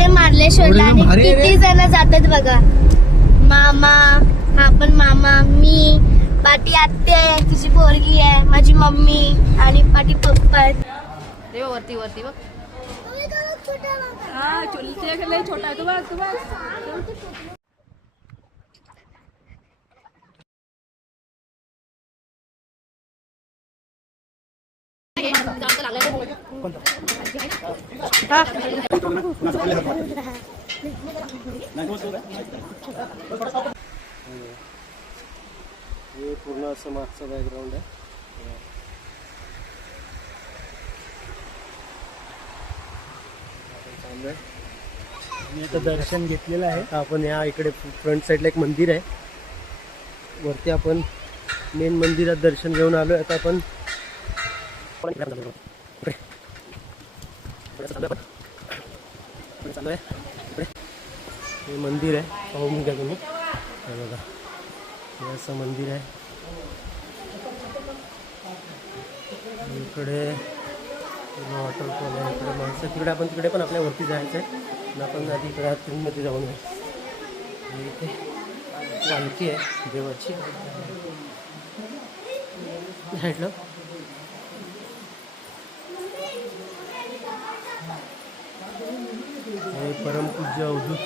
इथे मार्लेश्वरला आणि किती जण जातात बघा. मामा, हा पण मामा, मी, पाटी आत्या आहे, तिची पोरगी आहे, माझी मम्मी आणि पाटी पप्पा आहेत. वरती वरती बघ. हा चुलीच्या खाली छोटा आहे. तू बघ तू बघ. हे पूर्ण असं मागचं बॅकग्राऊंड आहे. मी आता दर्शन घेतलेलं आहे. आपण या इकडे फ्रंट साईडला एक मंदिर आहे. वरती आपण मेन मंदिरात दर्शन घेऊन आलो. आता आपण हे मंदिर आहे, पाहून घ्या तुम्ही. हे बघा, हे असं मंदिर आहे. इकडे वॉटरफॉल आहे. इकडे माणसं, तिकडे आपण तिकडे पण आपल्या वरती जायचं आहे. आपण आधी इकडे ट्रेनमध्ये जाऊन इथे पालखी आहे देवाची. साईडला हे परमपूज्य अवधूत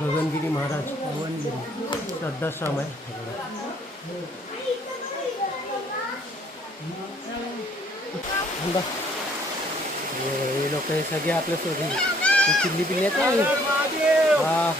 गगनगिरी महाराज पवनगिरी श्रद्धाश्रम आहे. हे लोक हे सगळे आपल्या चिल्ली पिल्ली आहेत. हा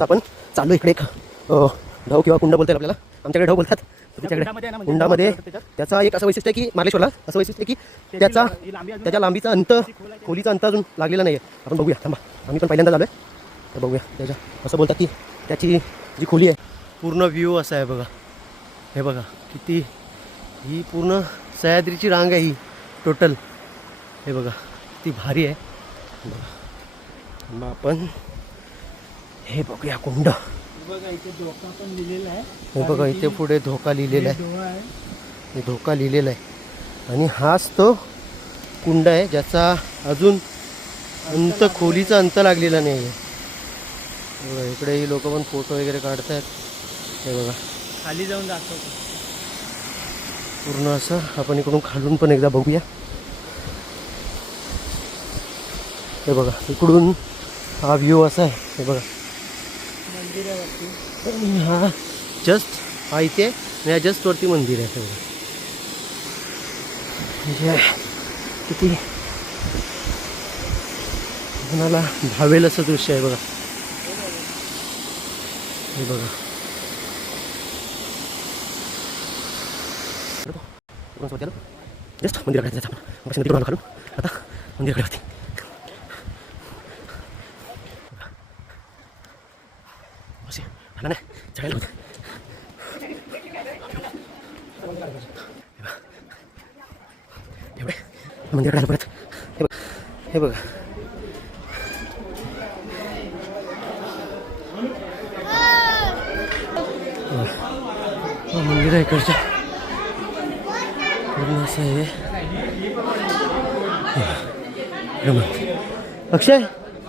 आपण चालू इकडे एक ढव किंवा कुंड बोलतात आपल्याला. आमच्याकडे ढव बोलतात. त्याच्याकडे कुंडामध्ये त्याचा एक असं वैशिष्ट्य आहे की मार्लेश्वरला असं वैशिष्ट्य आहे की त्याच्या लांबीचा अंत, खोलीचा अंत अजून लागलेला नाही आहे. आपण बघूया, थांबा, आम्ही पण पहिल्यांदा आलो आहे तर बघूया. त्याच्या असं बोलतात की त्याची जी खोली आहे पूर्ण व्ह्यू असा आहे. बघा, हे बघा किती, ही पूर्ण सह्याद्रीची रांग आहे ही टोटल. हे बघा किती भारी आहे. बघा, आपण हे बघूया कुंड. इथे धोका पण लिहिलेला आहे. हे बघा इथे पुढे धोका लिहिलेला आहे. हे धोका लिहिलेला आहे. आणि हाच तो कुंड आहे ज्याचा अजून अंत, खोलीचा अंत लागलेला नाही आहे. बघा इकडे लोक पण फोटो वगैरे काढत आहेत. हे बघा खाली जाऊन दाखवतो पूर्ण असं. आपण इकडून खालून पण एकदा बघूया. हे बघा इकडून हा व्ह्यू असा आहे. हे बघा हा जस्ट, हा इथे या जस्ट वरती मंदिर आहे. हे बघा म्हणजे किती मनाला भावेल असं दृश्य आहे. बघा हे बघा जस्ट मंदिराकडे जायचं आपण. मंदिर आलो खालून, आता मंदिराकडे होती. आला नाही चढायला होतं. एवढे मंदिराकडे आलं परत. हे बघा मंदिर आहे इकडच्या पूर्ण असं आहे. अक्षय